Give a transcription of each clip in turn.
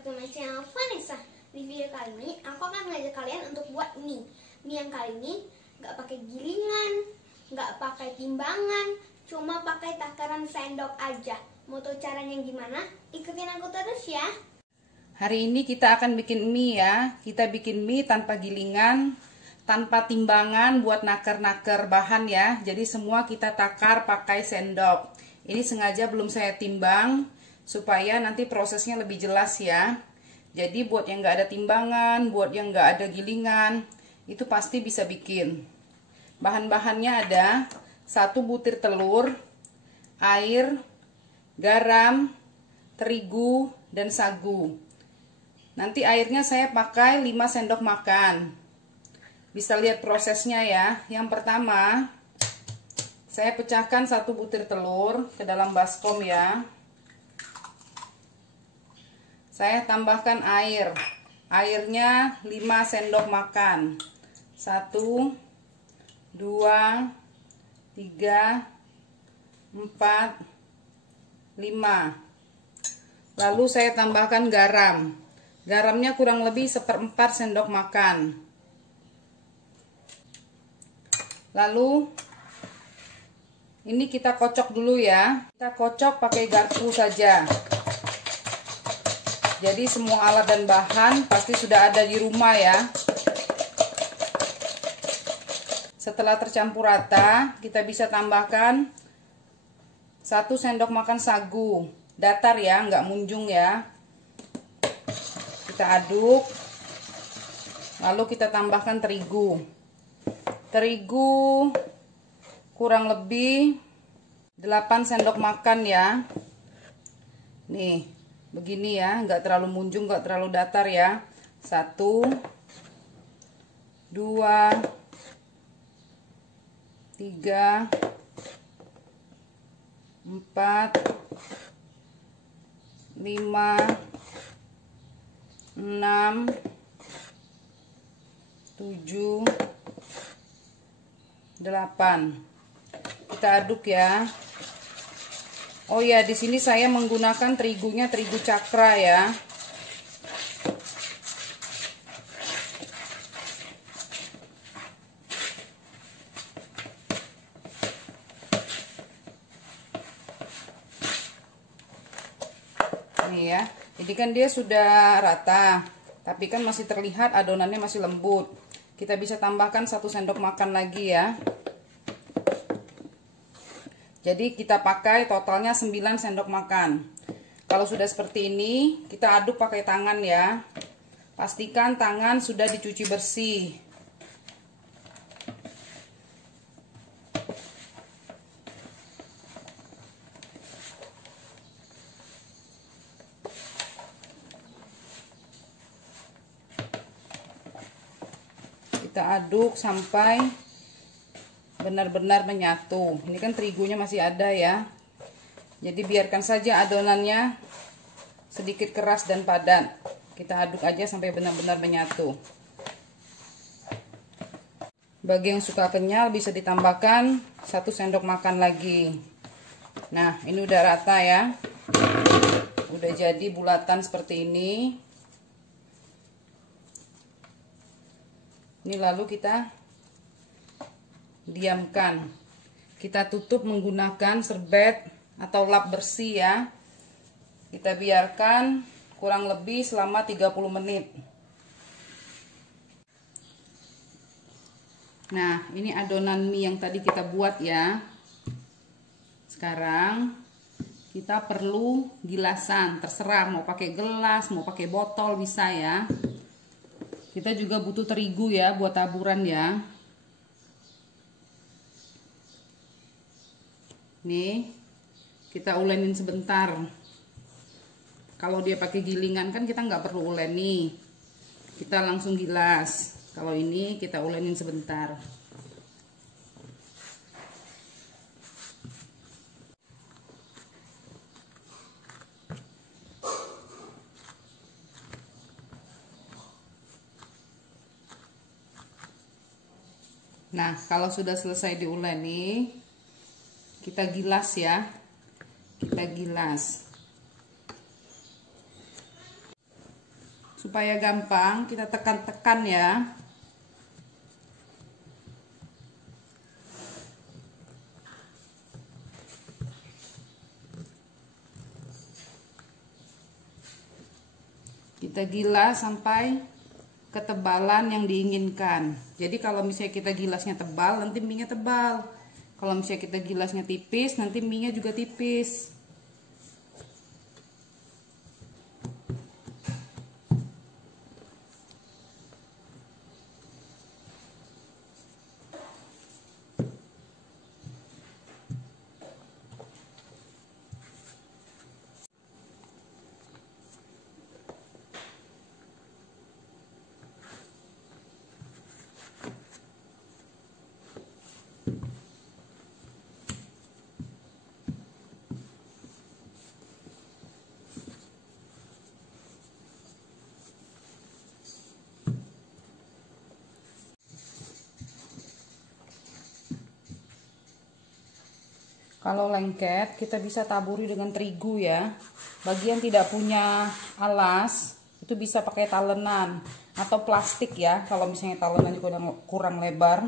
back to my channel Vanessa. Di video kali ini aku akan ngajak kalian untuk buat mie. Mie yang kali ini nggak pakai gilingan, nggak pakai timbangan, cuma pakai takaran sendok aja. Mau tahu caranya gimana? Ikutin aku terus ya. Hari ini kita akan bikin mie ya. Kita bikin mie tanpa gilingan, tanpa timbangan, buat naker-naker bahan ya. Jadi semua kita takar pakai sendok. Ini sengaja belum saya timbang supaya nanti prosesnya lebih jelas ya. Jadi buat yang nggak ada timbangan, buat yang nggak ada gilingan, itu pasti bisa bikin. Bahan-bahannya ada 1 butir telur, air, garam, terigu, dan sagu. Nanti airnya saya pakai 5 sendok makan. Bisa lihat prosesnya ya. Yang pertama, saya pecahkan 1 butir telur ke dalam baskom ya. Saya tambahkan air. Airnya 5 sendok makan. 1, 2, 3, 4, 5. Lalu saya tambahkan garam. Garamnya kurang lebih 1/4 sendok makan. Lalu ini kita kocok dulu ya. Kita kocok pakai garpu saja. Jadi semua alat dan bahan pasti sudah ada di rumah ya. Setelah tercampur rata, kita bisa tambahkan 1 sendok makan sagu. Datar ya, nggak munjung ya. Kita aduk. Lalu kita tambahkan terigu. Terigu kurang lebih 8 sendok makan ya. Nih. Begini ya, nggak terlalu munjung, nggak terlalu datar ya. 1, 2, 3, 4, 5, 6, 7, 8. Kita aduk ya. Oh ya, di sini saya menggunakan terigunya terigu cakra ya. Nih ya. Jadi kan dia sudah rata, tapi kan masih terlihat adonannya masih lembut. Kita bisa tambahkan 1 sendok makan lagi ya. Jadi kita pakai totalnya 9 sendok makan. Kalau sudah seperti ini, kita aduk pakai tangan ya. Pastikan tangan sudah dicuci bersih. Kita aduk sampai benar-benar menyatu. Ini kan terigunya masih ada ya. Jadi biarkan saja adonannya sedikit keras dan padat. Kita aduk aja sampai benar-benar menyatu. Bagi yang suka kenyal bisa ditambahkan 1 sendok makan lagi. Nah, ini udah rata ya. Udah jadi bulatan seperti ini. Ini lalu kita diamkan. Kita tutup menggunakan serbet atau lap bersih ya. Kita biarkan kurang lebih selama 30 menit. Nah, ini adonan mie yang tadi kita buat ya. Sekarang kita perlu gilasan, terserah mau pakai gelas, mau pakai botol bisa ya. Kita juga butuh terigu ya buat taburan ya. Nih, kita ulenin sebentar. Kalau dia pakai gilingan kan kita nggak perlu ulen nih. Kita langsung gilas. Kalau ini kita ulenin sebentar. Nah, kalau sudah selesai diuleni, kita gilas ya. Kita gilas. supaya gampang kita tekan-tekan ya. Kita gilas sampai ketebalan yang diinginkan. Jadi kalau misalnya kita gilasnya tebal, nanti mie-nya tebal. Kalau misalnya kita gilasnya tipis, nanti mie-nya juga tipis. Kalau lengket kita bisa taburi dengan terigu ya. Bagi yang tidak punya alas itu bisa pakai talenan atau plastik ya. Kalau misalnya talenan juga kurang lebar.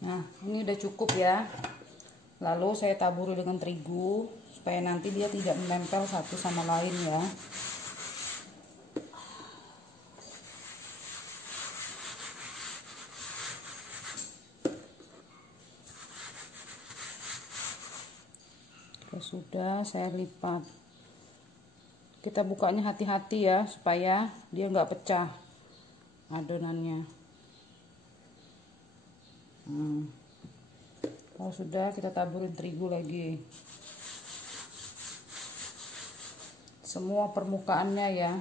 Nah, ini udah cukup ya. Lalu saya taburi dengan terigu supaya nanti dia tidak menempel satu sama lain ya. Sudah saya lipat. Kita bukanya hati-hati ya supaya dia nggak pecah adonannya. Kalau sudah kita taburin terigu lagi. Semua permukaannya ya.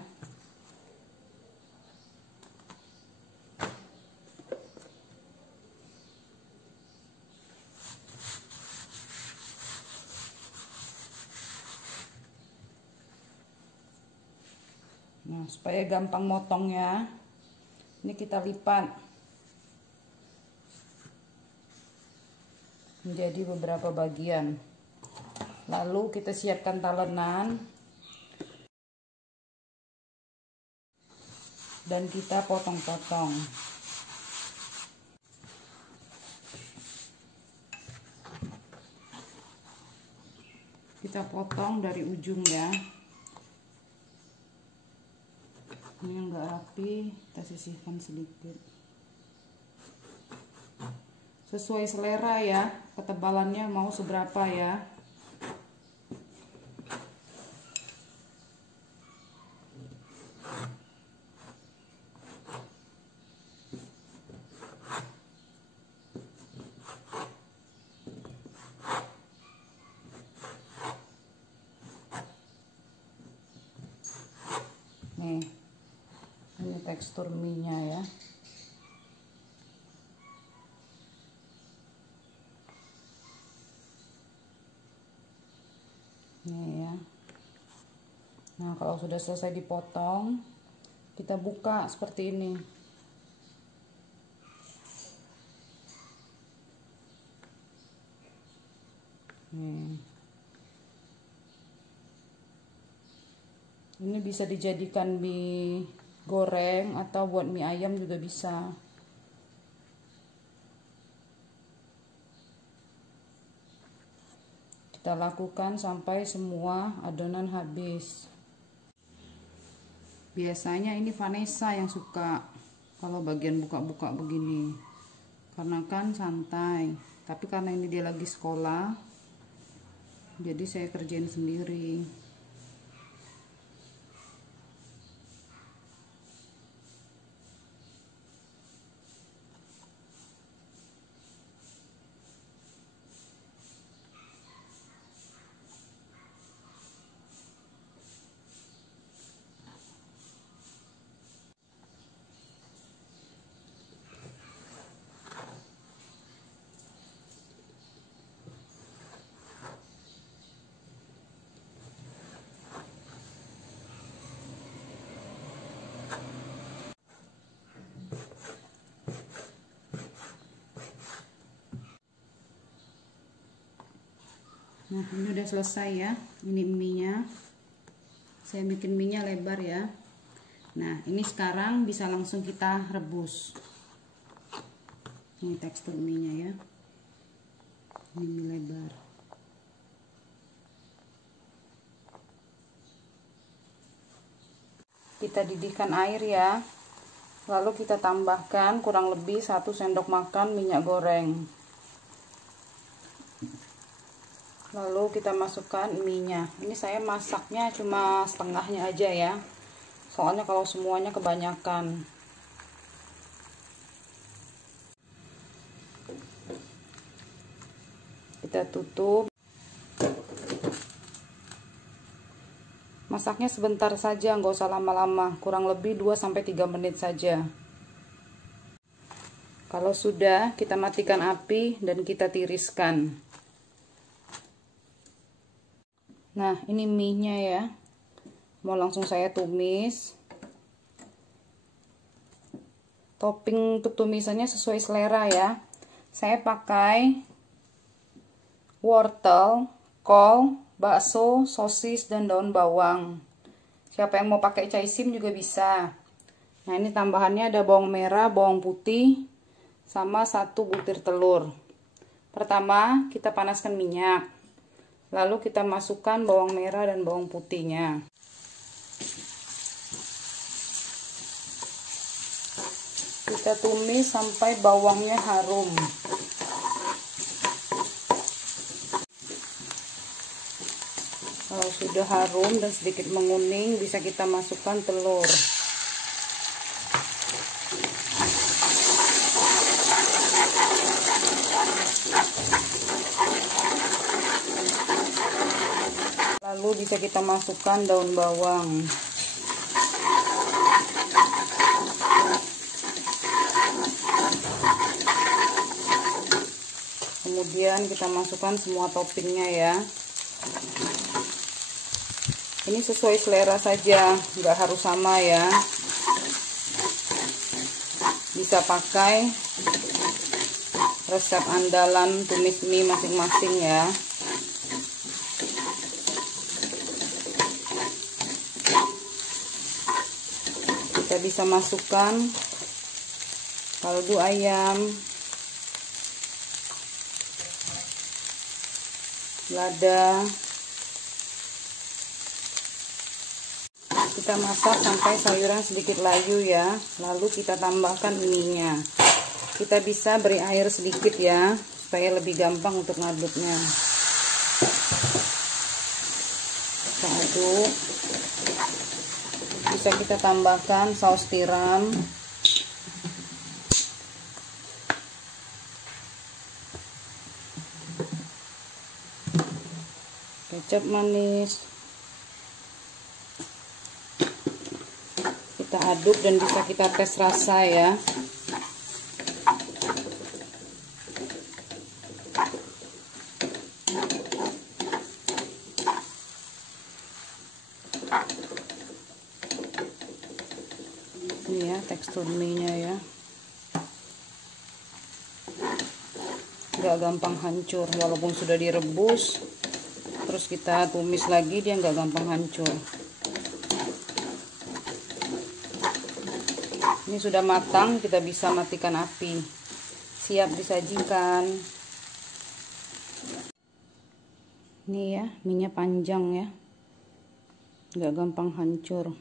Nah, supaya gampang motongnya, ini kita lipat menjadi beberapa bagian. Lalu kita siapkan talenan dan kita potong-potong. Kita potong dari ujung ya. Ini yang enggak rapi, kita sisihkan sedikit. Sesuai selera ya, ketebalannya mau seberapa ya. Nih. Ini tekstur mie-nya ya. Nih ya. Nah, kalau sudah selesai dipotong, kita buka seperti ini. Nih. Ini bisa dijadikan mie goreng atau buat mie ayam juga bisa. Kita lakukan sampai semua adonan habis. Biasanya ini Vanessa yang suka kalau bagian buka-buka begini, karena kan santai. Tapi karena ini dia lagi sekolah, jadi saya kerjain sendiri. Nah, ini udah selesai ya. Ini mie-nya. Saya bikin mie-nya lebar ya. Nah, ini sekarang bisa langsung kita rebus. Ini tekstur mie-nya ya. Ini mie lebar. Kita didihkan air ya. Lalu kita tambahkan kurang lebih 1 sendok makan minyak goreng. Lalu kita masukkan mie-nya. Ini saya masaknya cuma setengahnya aja ya. Soalnya kalau semuanya kebanyakan. Kita tutup. Masaknya sebentar saja, nggak usah lama-lama. Kurang lebih 2-3 menit saja. Kalau sudah, kita matikan api dan kita tiriskan. Nah, ini mie-nya ya. Mau langsung saya tumis. Topping untuk tumisannya sesuai selera ya. Saya pakai wortel, kol, bakso, sosis, dan daun bawang. Siapa yang mau pakai caisim juga bisa. Nah, ini tambahannya ada bawang merah, bawang putih, sama 1 butir telur. Pertama, kita panaskan minyak. Lalu kita masukkan bawang merah dan bawang putihnya. Kita tumis sampai bawangnya harum. Kalau sudah harum dan sedikit menguning, bisa kita masukkan telur. Lalu bisa kita masukkan daun bawang. Kemudian kita masukkan semua toppingnya ya. Ini sesuai selera saja, nggak harus sama ya. Bisa pakai resep andalan tumis mie masing-masing ya. Kita bisa masukkan kaldu ayam, lada. Kita masak sampai sayuran sedikit layu ya. Lalu kita tambahkan mie-nya. Kita bisa beri air sedikit ya, supaya lebih gampang untuk ngaduknya. Kita aduk. Bisa kita tambahkan saus tiram, kecap manis. Kita aduk dan bisa kita tes rasa ya. Ini ya tekstur mie-nya ya. Nggak gampang hancur walaupun sudah direbus. Terus kita tumis lagi, dia nggak gampang hancur. Ini sudah matang, kita bisa matikan api. Siap disajikan. Ini ya, mie-nya panjang ya. Nggak gampang hancur.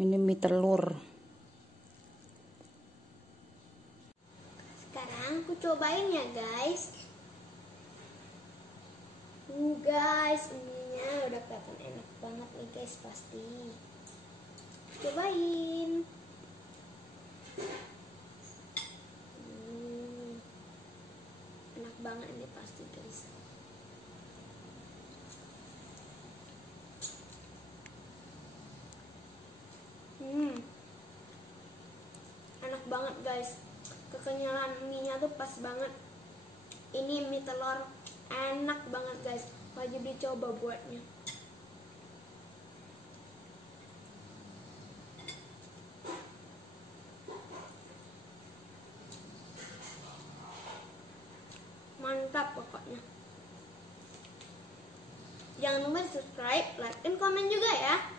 Ini mie telur. Sekarang aku cobain ya guys. Guys, mie-nya udah kelihatan enak banget nih guys, pasti. Cobain. Enak banget nih pasti guys. Enak banget guys. Kekenyalan mie-nya tuh pas banget. Ini mie telur enak banget guys. Wajib dicoba buatnya. Mantap pokoknya. Jangan lupa subscribe, like, dan komen juga ya.